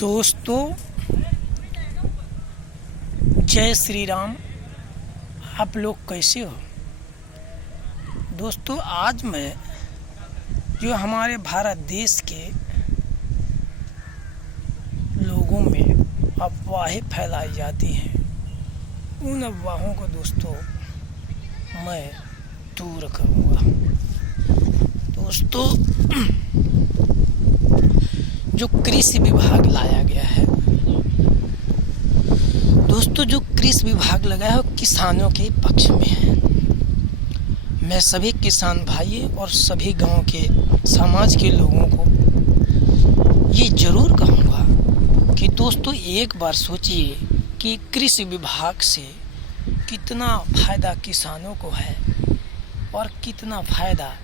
दोस्तों, जय श्री राम। आप लोग कैसे हो? दोस्तों, आज मैं जो हमारे भारत देश के लोगों में अफवाहें फैलाई जाती हैं, उन अफवाहों को दोस्तों मैं दूर करूँगा। दोस्तों, जो कृषि विभाग लाया गया है, दोस्तों जो कृषि विभाग लगाया है किसानों के पक्ष में है। मैं सभी किसान भाई और सभी गांव के समाज के लोगों को ये जरूर कहूँगा कि दोस्तों एक बार सोचिए कि कृषि विभाग से कितना फ़ायदा किसानों को है और कितना फ़ायदा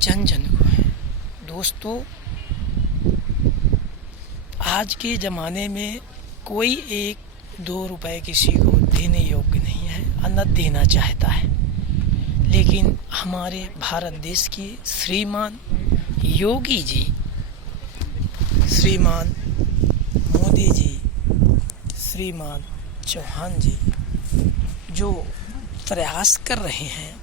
जन जन को है। दोस्तों, आज के ज़माने में कोई 1-2 रुपए किसी को देने योग्य नहीं है, न देना चाहता है। लेकिन हमारे भारत देश के श्रीमान योगी जी, श्रीमान मोदी जी, श्रीमान चौहान जी जो प्रयास कर रहे हैं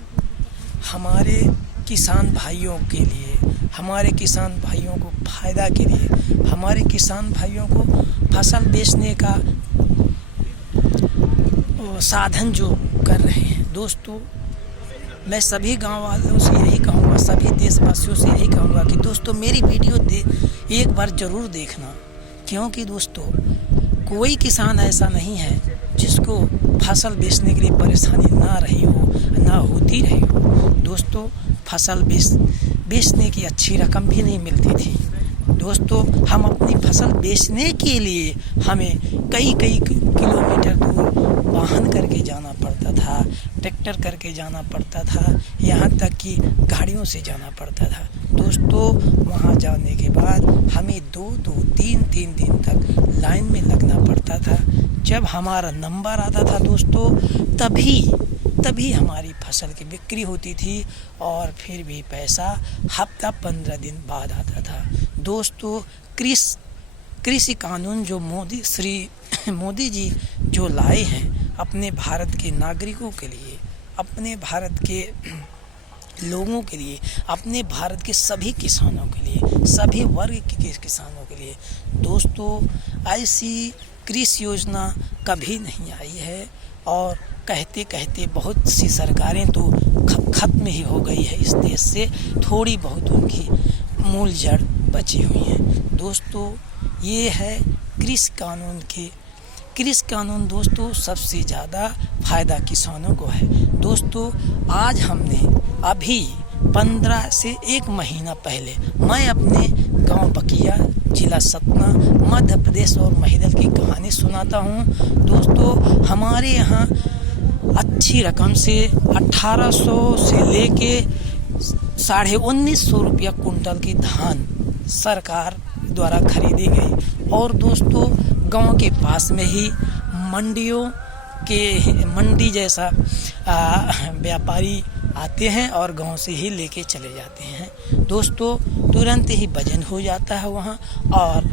हमारे किसान भाइयों के लिए, हमारे किसान भाइयों को फ़ायदा के लिए, हमारे किसान भाइयों को फसल बेचने का साधन जो कर रहे हैं। दोस्तों, मैं सभी गांव वालों से यही कहूँगा, सभी देशवासियों से यही कहूँगा कि दोस्तों मेरी वीडियो एक बार ज़रूर देखना, क्योंकि दोस्तों कोई किसान ऐसा नहीं है जिसको फसल बेचने के लिए परेशानी ना रही हो, ना होती रही हो। दोस्तों, फसल बेचने की अच्छी रकम भी नहीं मिलती थी। दोस्तों, हम अपनी फसल बेचने के लिए हमें कई किलोमीटर दूर वाहन करके जाना पड़ता था, ट्रैक्टर करके जाना पड़ता था, यहाँ तक कि गाड़ियों से जाना पड़ता था। दोस्तों, वहाँ जाने के बाद हमें 2-2, 3-3 दिन तक लाइन में लगना पड़ता था। जब हमारा नंबर आता था दोस्तों, तभी हमारी फसल की बिक्री होती थी और फिर भी पैसा हफ्ता 15 दिन बाद आता था। दोस्तों, कृषि कानून जो मोदी जी जो लाए हैं अपने भारत के नागरिकों के लिए, अपने भारत के लोगों के लिए, अपने भारत के सभी किसानों के लिए, सभी वर्ग के किसानों के लिए, दोस्तों ऐसी कृषि योजना कभी नहीं आई है। और कहते कहते बहुत सी सरकारें तो खत्म ही हो गई है इस देश से, थोड़ी बहुत उनकी मूल जड़ बची हुई हैं। दोस्तों, ये है कृषि कानून दोस्तों सबसे ज़्यादा फ़ायदा किसानों को है। दोस्तों, आज हमने अभी 15 से 1 महीना पहले मैं अपने गांव बकिया, जिला सतना, मध्य प्रदेश और महिदल की कहानी सुनाता हूं। दोस्तों, हमारे यहाँ अच्छी रकम से 1800 से लेके 1950 रुपया कुंटल की धान सरकार द्वारा खरीदी गई। और दोस्तों, गांव के पास में ही मंडी जैसा व्यापारी आते हैं और गांव से ही लेके चले जाते हैं। दोस्तों, तुरंत ही वजन हो जाता है वहाँ और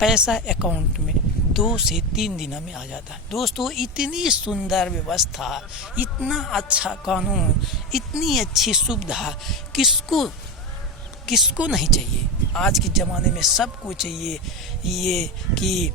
पैसा अकाउंट में 2 से 3 दिनों में आ जाता है। दोस्तों, इतनी सुंदर व्यवस्था, इतना अच्छा कानून, इतनी अच्छी सुविधा किसको नहीं चाहिए? आज के ज़माने में सबको चाहिए ये कि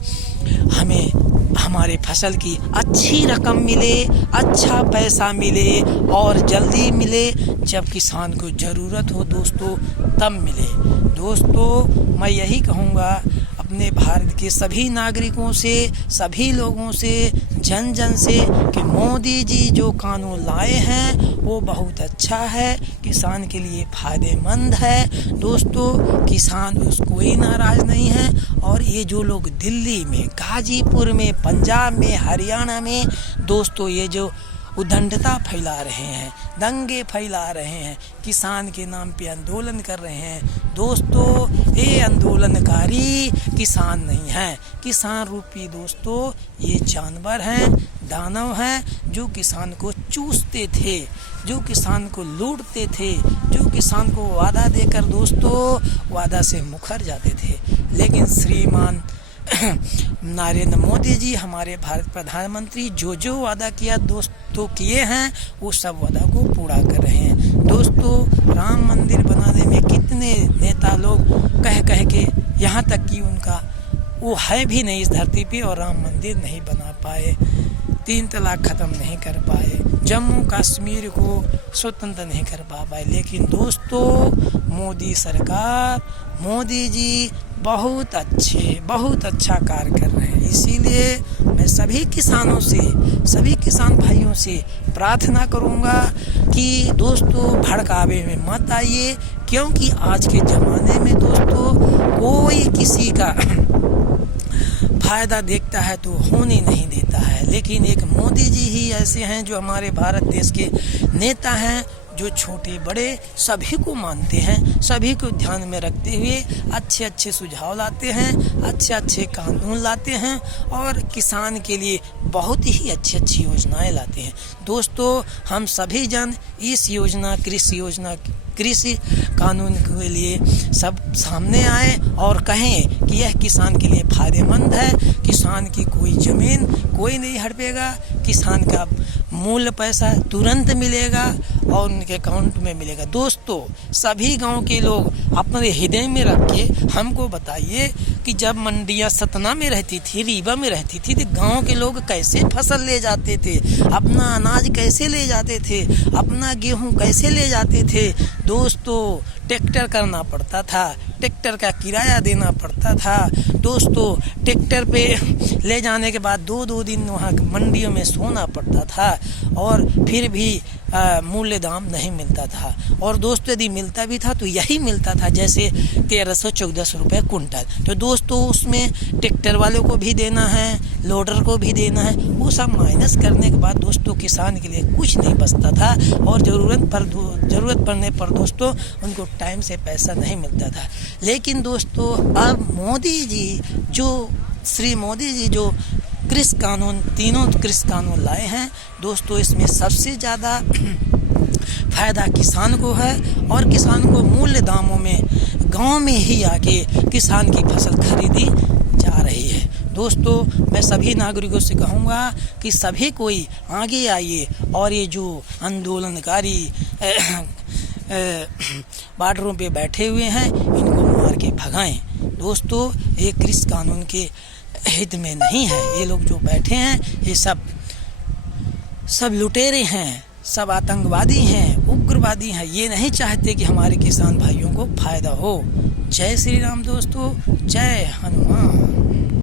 हमें हमारे फसल की अच्छी रकम मिले, अच्छा पैसा मिले और जल्दी मिले। जब किसान को ज़रूरत हो दोस्तों तब मिले। दोस्तों, मैं यही कहूँगा अपने भारत के सभी नागरिकों से, सभी लोगों से, जन से कि मोदी जी जो कानून लाए हैं वो बहुत अच्छा है, किसान के लिए फ़ायदेमंद है। दोस्तों, किसान कोई नाराज़ नहीं है। और ये जो लोग दिल्ली में, गाजीपुर में, पंजाब में, हरियाणा में दोस्तों ये जो उद्दंडता फैला रहे हैं, दंगे फैला रहे हैं, किसान के नाम पे आंदोलन कर रहे हैं, दोस्तों ये आंदोलनकारी किसान नहीं हैं। किसान रूपी दोस्तों ये जानवर हैं, दानव हैं जो किसान को चूसते थे, जो किसान को लूटते थे, जो किसान को वादा देकर दोस्तों वादा से मुकर जाते थे। लेकिन श्रीमान नरेंद्र मोदी जी हमारे भारत प्रधानमंत्री जो वादा किया दोस्तों किए हैं, वो सब वादा को पूरा कर रहे हैं। दोस्तों राम मंदिर बनाने में कितने नेता लोग कह के यहाँ तक कि उनका वो है भी नहीं इस धरती पे और राम मंदिर नहीं बना पाए, 3 तलाक ख़त्म नहीं कर पाए, जम्मू कश्मीर को स्वतंत्र नहीं कर पाए। लेकिन दोस्तों मोदी सरकार, मोदी जी बहुत अच्छा कार्य कर रहे हैं। इसीलिए मैं सभी किसानों से, सभी किसान भाइयों से प्रार्थना करूंगा कि दोस्तों भड़कावे में मत आइए, क्योंकि आज के ज़माने में दोस्तों कोई किसी का फायदा देखता है तो होने नहीं देता है। लेकिन एक मोदी जी ही ऐसे हैं जो हमारे भारत देश के नेता हैं, जो छोटे बड़े सभी को मानते हैं, सभी को ध्यान में रखते हुए अच्छे सुझाव लाते हैं, अच्छे कानून लाते हैं और किसान के लिए बहुत ही अच्छी योजनाएं लाते हैं। दोस्तों हम सभी जन इस योजना, कृषि कानून के लिए सब सामने आए और कहें कि यह किसान के लिए फायदेमंद है। किसान की कोई ज़मीन कोई नहीं हड़पेगा, किसान का मूल पैसा तुरंत मिलेगा और उनके अकाउंट में मिलेगा। दोस्तों सभी गांव के लोग अपने हृदय में रख के हमको बताइए कि जब मंडियां सतना में रहती थी, रीवा में रहती थी, तो गांव के लोग कैसे फसल ले जाते थे, अपना अनाज कैसे ले जाते थे, अपना गेहूं कैसे ले जाते थे। दोस्तों ट्रैक्टर करना पड़ता था, ट्रैक्टर का किराया देना पड़ता था। दोस्तों ट्रैक्टर पे ले जाने के बाद 2 दिन वहाँ मंडियों में सोना पड़ता था और फिर भी मूल्य दाम नहीं मिलता था। और दोस्तों यदि मिलता भी था तो यही मिलता था जैसे 1314 रुपये कुंटल। तो दोस्तों उसमें ट्रैक्टर वालों को भी देना है, लोडर को भी देना है, वो सब माइनस करने के बाद दोस्तों किसान के लिए कुछ नहीं बचता था और ज़रूरत पड़ने पर दोस्तों उनको टाइम से पैसा नहीं मिलता था। लेकिन दोस्तों अब श्री मोदी जी जो कृषि कानून, तीनों कृषि कानून लाए हैं दोस्तों, इसमें सबसे ज़्यादा फायदा किसान को है और किसान को मूल्य दामों में गांव में ही आके किसान की फसल खरीदी जा रही है। दोस्तों मैं सभी नागरिकों से कहूँगा कि सभी कोई आगे आइए और ये जो आंदोलनकारी बॉर्डरों पे बैठे हुए हैं इनको मार के भगाएं। दोस्तों ये कृषि कानून के हित में नहीं है। ये लोग जो बैठे हैं ये सब लुटेरे हैं, सब आतंकवादी हैं, उग्रवादी हैं। ये नहीं चाहते कि हमारे किसान भाइयों को फायदा हो। जय श्री राम दोस्तों, जय हनुमान।